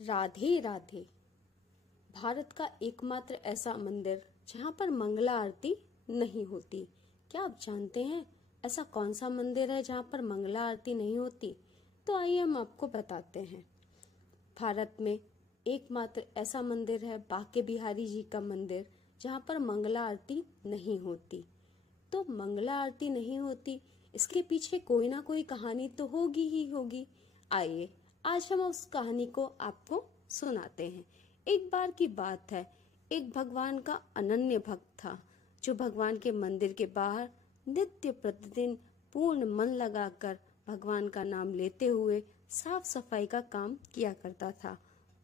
राधे राधे। भारत का एकमात्र ऐसा मंदिर जहाँ पर मंगला आरती नहीं होती। क्या आप जानते हैं ऐसा कौन सा मंदिर है जहाँ पर मंगला आरती नहीं होती? तो आइए हम आपको बताते हैं। भारत में एकमात्र ऐसा मंदिर है बांके बिहारी जी का मंदिर जहाँ पर मंगला आरती नहीं होती। तो मंगला आरती नहीं होती, इसके पीछे कोई ना कोई कहानी तो होगी ही होगी। आइए आज हम उस कहानी को आपको सुनाते हैं। एक बार की बात है, एक भगवान का अनन्य भक्त था जो भगवान के मंदिर के बाहर नित्य प्रतिदिन पूर्ण मन लगाकर भगवान का नाम लेते हुए साफ सफाई का काम किया करता था।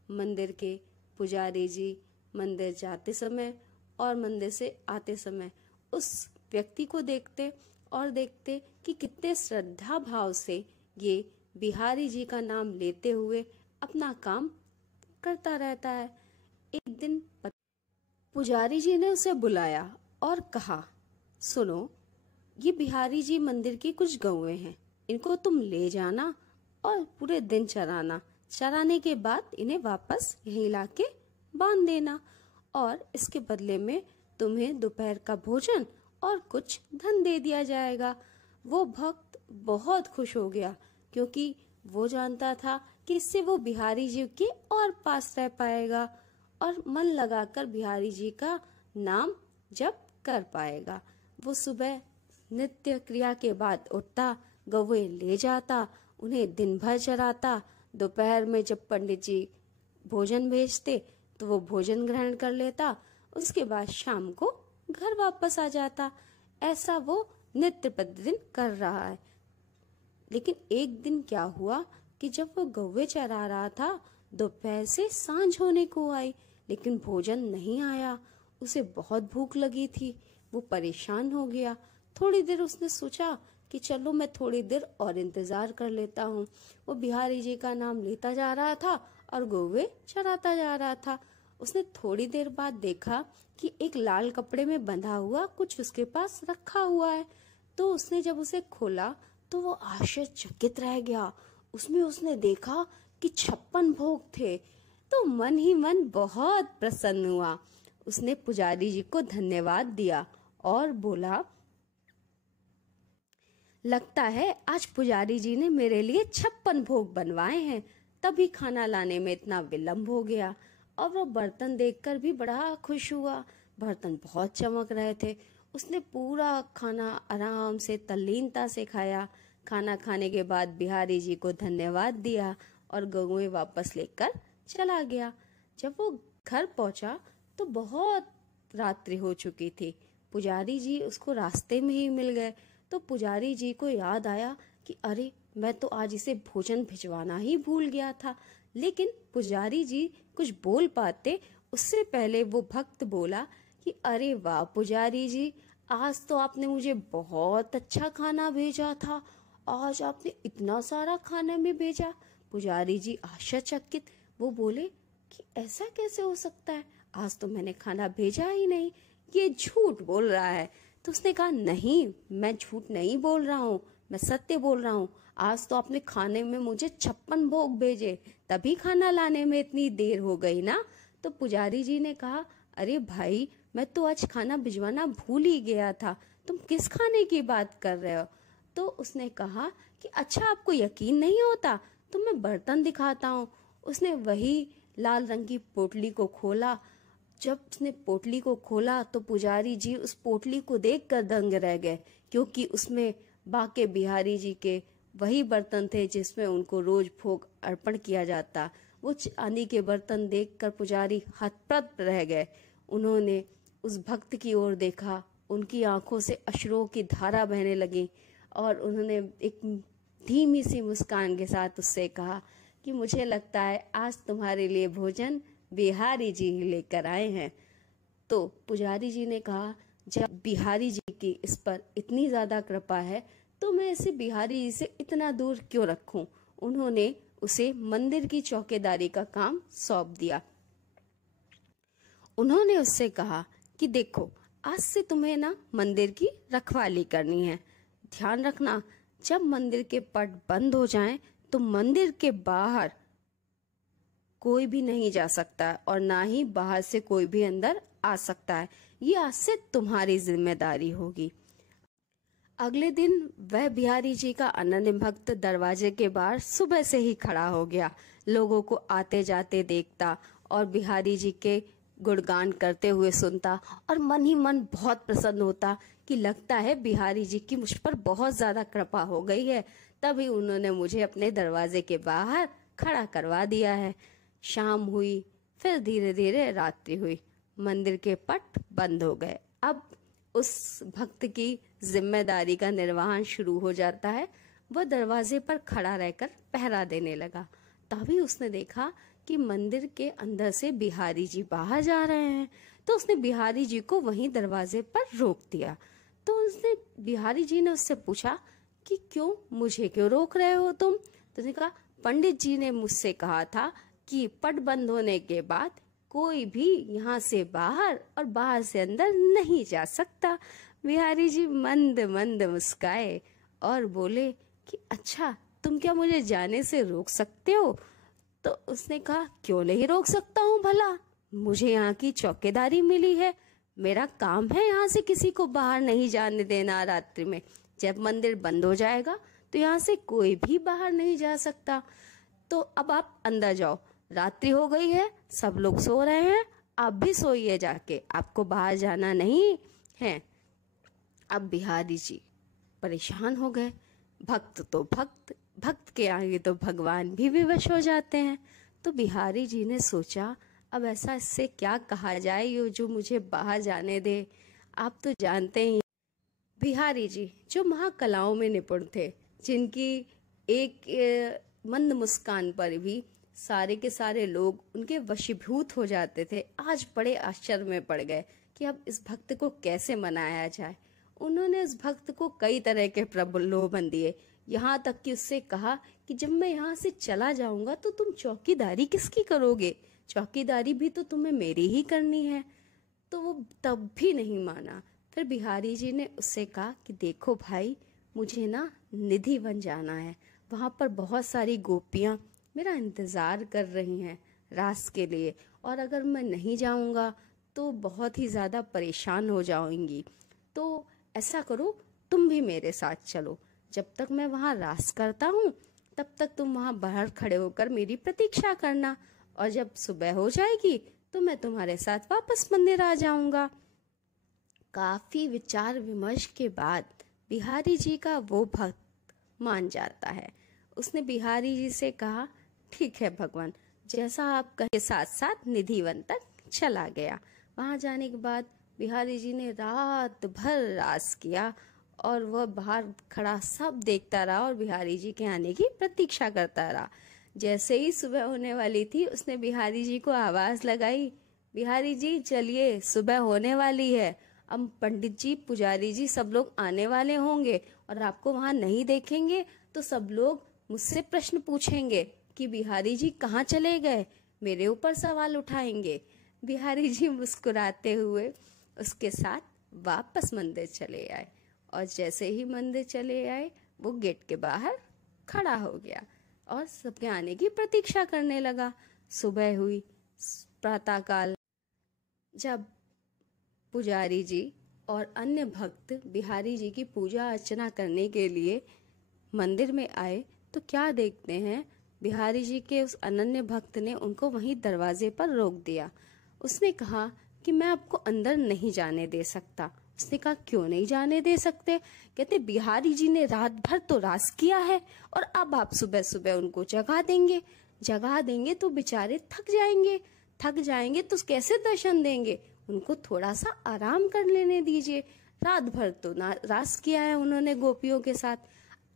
मंदिर के पुजारी जी मंदिर जाते समय और मंदिर से आते समय उस व्यक्ति को देखते और देखते कि कितने श्रद्धा भाव से ये बिहारी जी का नाम लेते हुए अपना काम करता रहता है। एक दिन पुजारी जी ने उसे बुलाया और कहा, सुनो, ये बिहारी जी मंदिर की कुछ गौएं हैं, इनको तुम ले जाना और पूरे दिन चराना। चराने के बाद इन्हें वापस यहीं लाके बांध देना और इसके बदले में तुम्हें दोपहर का भोजन और कुछ धन दे दिया जाएगा। वो भक्त बहुत खुश हो गया क्योंकि वो जानता था कि इससे वो बिहारी जी के और पास रह पाएगा और मन लगाकर बिहारी जी का नाम जप कर पाएगा। वो सुबह नित्य क्रिया के बाद उठता, गौवे ले जाता, उन्हें दिन भर चराता। दोपहर में जब पंडित जी भोजन भेजते तो वो भोजन ग्रहण कर लेता। उसके बाद शाम को घर वापस आ जाता। ऐसा वो नित्य प्रतिदिन कर रहा है। लेकिन एक दिन क्या हुआ कि जब वो गौवे चरा रहा था, दोपहर से सांझ होने को आई लेकिन भोजन नहीं आया। उसे बहुत भूख लगी थी, वो परेशान हो गया। थोड़ी देर उसने सोचा कि चलो मैं थोड़ी देर और इंतजार कर लेता हूँ। वो बिहारी जी का नाम लेता जा रहा था और गौवे चराता जा रहा था। उसने थोड़ी देर बाद देखा कि एक लाल कपड़े में बंधा हुआ कुछ उसके पास रखा हुआ है। तो उसने जब उसे खोला तो वो आश्चर्यचकित रह गया। उसमें उसने देखा कि 56 भोग थे। तो मन ही मन बहुत प्रसन्न हुआ। उसने पुजारी जी को धन्यवाद दिया और बोला, लगता है आज पुजारी जी ने मेरे लिए 56 भोग बनवाए हैं, तभी खाना लाने में इतना विलंब हो गया। और वो बर्तन देखकर भी बड़ा खुश हुआ। बर्तन बहुत चमक रहे थे। उसने पूरा खाना आराम से तल्लीनता से खाया। खाना खाने के बाद बिहारी जी को धन्यवाद दिया और गौएं वापस लेकर चला गया। जब वो घर पहुंचा तो बहुत रात्रि हो चुकी थी। पुजारी जी उसको रास्ते में ही मिल गए। तो पुजारी जी को याद आया कि अरे, मैं तो आज इसे भोजन भिजवाना ही भूल गया था। लेकिन पुजारी जी कुछ बोल पाते उससे पहले वो भक्त बोला कि अरे वाह पुजारी जी, आज तो आपने मुझे बहुत अच्छा खाना भेजा था। आज आपने इतना सारा खाना में भेजा। पुजारी जी आश्चर्यचकित, वो बोले कि ऐसा कैसे हो सकता है, आज तो मैंने खाना भेजा ही नहीं, ये झूठ बोल रहा है। तो उसने कहा, नहीं, मैं झूठ नहीं बोल रहा हूँ, मैं सत्य बोल रहा हूँ। आज तो आपने खाने में मुझे 56 भोग भेजे, तभी खाना लाने में इतनी देर हो गई ना। तो पुजारी जी ने कहा, अरे भाई, मैं तो आज खाना भिजवाना भूल ही गया था, तुम किस खाने की बात कर रहे हो? तो उसने कहा कि अच्छा, आपको यकीन नहीं होता तो मैं बर्तन दिखाता हूँ। उसने वही लाल रंग की पोटली को खोला। जब उसने पोटली को खोला तो पुजारी जी उस पोटली को देखकर दंग रह गए, क्योंकि उसमें बांके बिहारी जी के वही बर्तन थे जिसमें उनको रोज भोग अर्पण किया जाता। वो चांदी के बर्तन देखकर पुजारी हतप्रभ रह गए। उन्होंने उस भक्त की ओर देखा, उनकी आंखों से अश्रुओं की धारा बहने लगी और उन्होंने एक धीमी सी मुस्कान के साथ उससे कहा कि मुझे लगता है आज तुम्हारे लिए भोजन बिहारी जी ही लेकर आए हैं। तो पुजारी जी ने कहा, जब बिहारी जी की इस पर इतनी ज्यादा कृपा है तो मैं इसे बिहारी जी से इतना दूर क्यों रखूं। उन्होंने उसे मंदिर की चौकीदारी का काम सौंप दिया। उन्होंने उससे कहा कि देखो, आज से तुम्हें ना मंदिर की रखवाली करनी है। ध्यान रखना, जब मंदिर के पट बंद हो जाएं तो मंदिर के बाहर कोई भी नहीं जा सकता है और ना ही बाहर से कोई भी अंदर आ सकता है। ये आज से तुम्हारी जिम्मेदारी होगी। अगले दिन वह बिहारी जी का अनन्य भक्त दरवाजे के बाहर सुबह से ही खड़ा हो गया, लोगों को आते जाते देखता और बिहारी जी के गुणगान करते हुए सुनता और मन ही मन बहुत प्रसन्न होता कि लगता है बिहारी जी की मुझ पर बहुत ज्यादा कृपा हो गई है, तभी उन्होंने मुझे अपने दरवाजे के बाहर खड़ा करवा दिया है। शाम हुई, फिर धीरे धीरे रात्रि हुई, मंदिर के पट बंद हो गए। अब उस भक्त की जिम्मेदारी का निर्वहन शुरू हो जाता है। वह दरवाजे पर खड़ा रहकर पहरा देने लगा। तभी उसने देखा कि मंदिर के अंदर से बिहारी जी बाहर जा रहे हैं, तो उसने बिहारी जी को वहीं दरवाजे पर रोक दिया। तो उसने बिहारी जी ने उससे पूछा कि क्यों, मुझे क्यों रोक रहे हो तुम? तो उसने कहा, पंडित जी ने मुझसे कहा था कि पट बंद होने के बाद कोई भी यहाँ से बाहर और बाहर से अंदर नहीं जा सकता। बिहारी जी मंद मंद मुस्काए और बोले कि अच्छा, तुम क्या मुझे जाने से रोक सकते हो? तो उसने कहा, क्यों नहीं रोक सकता हूँ भला, मुझे यहाँ की चौकीदारी मिली है, मेरा काम है यहाँ से किसी को बाहर नहीं जाने देना रात्रि में। जब मंदिर बंद हो जाएगा तो यहाँ से कोई भी बाहर नहीं जा सकता। तो अब आप अंदर जाओ, रात्रि हो गई है, सब लोग सो रहे हैं, आप भी सोइए जाके, आपको बाहर जाना नहीं है। अब बिहारी जी परेशान हो गए। भक्त तो भक्त, भक्त के आगे तो भगवान भी विवश हो जाते हैं। तो बिहारी जी ने सोचा, अब ऐसा इससे क्या कहा जाए ये जो मुझे बाहर जाने दे। आप तो जानते ही, बिहारी जी जो महाकलाओं में निपुण थे, जिनकी एक मंद मुस्कान पर भी सारे के सारे लोग उनके वशीभूत हो जाते थे, आज बड़े आश्चर्य में पड़ गए कि अब इस भक्त को कैसे मनाया जाए। उन्होंने इस भक्त को कई तरह के प्रलोभन दिए, यहाँ तक कि उससे कहा कि जब मैं यहाँ से चला जाऊंगा तो तुम चौकीदारी किसकी करोगे, चौकीदारी भी तो तुम्हें मेरी ही करनी है। तो वो तब भी नहीं माना। फिर बिहारी जी ने उससे कहा कि देखो भाई, मुझे ना निधि वन जाना है, वहां पर बहुत सारी गोपियां मेरा इंतजार कर रही हैं रास के लिए, और अगर मैं नहीं जाऊंगा तो बहुत ही ज्यादा परेशान हो जाऊंगी। तो ऐसा करो, तुम भी मेरे साथ चलो, जब तक मैं वहां रास करता हूँ तब तक तुम वहां बाहर खड़े होकर मेरी प्रतीक्षा करना, और जब सुबह हो जाएगी तो मैं तुम्हारे साथ वापस मंदिर आ जाऊंगा। काफी विचार विमर्श के बाद बिहारी जी का वो भक्त मान जाता है। उसने बिहारी जी से कहा, ठीक है भगवान, जैसा आप कहे, साथ साथ निधिवन तक चला गया। वहां जाने के बाद बिहारी जी ने रात भर रास किया और वह बाहर खड़ा सब देखता रहा और बिहारी जी के आने की प्रतीक्षा करता रहा। जैसे ही सुबह होने वाली थी, उसने बिहारी जी को आवाज लगाई, बिहारी जी चलिए, सुबह होने वाली है, अब पंडित जी, पुजारी जी सब लोग आने वाले होंगे और आपको वहां नहीं देखेंगे तो सब लोग मुझसे प्रश्न पूछेंगे कि बिहारी जी कहाँ चले गए, मेरे ऊपर सवाल उठाएंगे। बिहारी जी मुस्कुराते हुए उसके साथ वापस मंदिर चले आए, और जैसे ही मंदिर चले आए वो गेट के बाहर खड़ा हो गया और सबके आने की प्रतीक्षा करने लगा। सुबह हुई, प्रातःकाल, जब पुजारी जी और अन्य भक्त बिहारी जी की पूजा अर्चना करने के लिए मंदिर में आए तो क्या देखते हैं, बिहारी जी के उस अनन्य भक्त ने उनको वहीं दरवाजे पर रोक दिया। उसने कहा कि मैं आपको अंदर नहीं जाने दे सकता। उसने कहा, क्यों नहीं जाने दे सकते? कहते, बिहारी जी ने रात भर तो रास किया है और अब आप सुबह सुबह उनको जगा देंगे तो बेचारे थक जाएंगे तो कैसे दर्शन देंगे, उनको थोड़ा सा आराम कर लेने दीजिए, रात भर तो रास किया है उन्होंने गोपियों के साथ।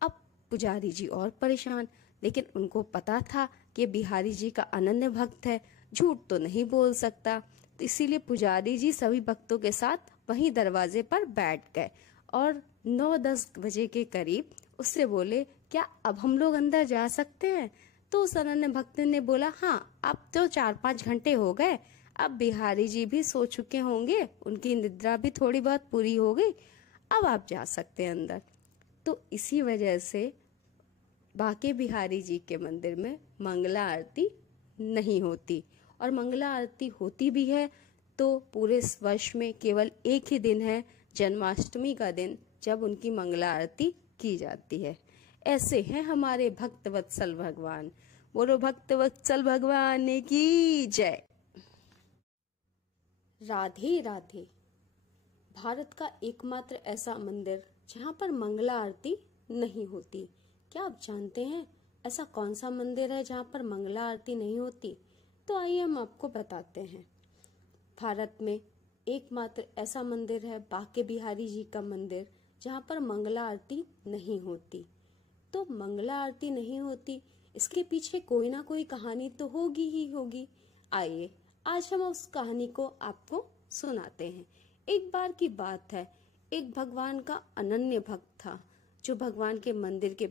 अब पुजारी जी और परेशान, लेकिन उनको पता था कि बिहारी जी का अनन्य भक्त है, झूठ तो नहीं बोल सकता, तो इसीलिए पुजारी जी सभी भक्तों के साथ वहीं दरवाजे पर बैठ गए और 9-10 बजे के करीब उससे बोले, क्या अब हम लोग अंदर जा सकते हैं? तो उस अनन्य भक्त ने बोला, हाँ, अब तो 4-5 घंटे हो गए, अब बिहारी जी भी सो चुके होंगे, उनकी निद्रा भी थोड़ी बहुत पूरी हो गई, अब आप जा सकते हैं अंदर। तो इसी वजह से बांके बिहारी जी के मंदिर में मंगला आरती नहीं होती, और मंगला आरती होती भी है तो पूरे वर्ष में केवल एक ही दिन है, जन्माष्टमी का दिन, जब उनकी मंगला आरती की जाती है। ऐसे हैं हमारे भक्त वत्सल भगवान। बोलो भक्त वत्सल भगवान की जय। राधे राधे। भारत का एकमात्र ऐसा मंदिर जहाँ पर मंगला आरती नहीं होती। क्या आप जानते हैं ऐसा कौन सा मंदिर है जहाँ पर मंगला आरती नहीं होती? तो आइए हम आपको बताते हैं। भारत में एकमात्र ऐसा मंदिर है बांके बिहारी जी का मंदिर, जहाँ पर मंगला आरती नहीं होती। तो मंगला आरती नहीं होती, इसके पीछे कोई ना कोई कहानी तो होगी ही होगी। आइए आज हम उस कहानी को आपको सुनाते हैं। एक बार की बात है, एक भगवान का अनन्य भक्त था जो भगवान के मंदिर के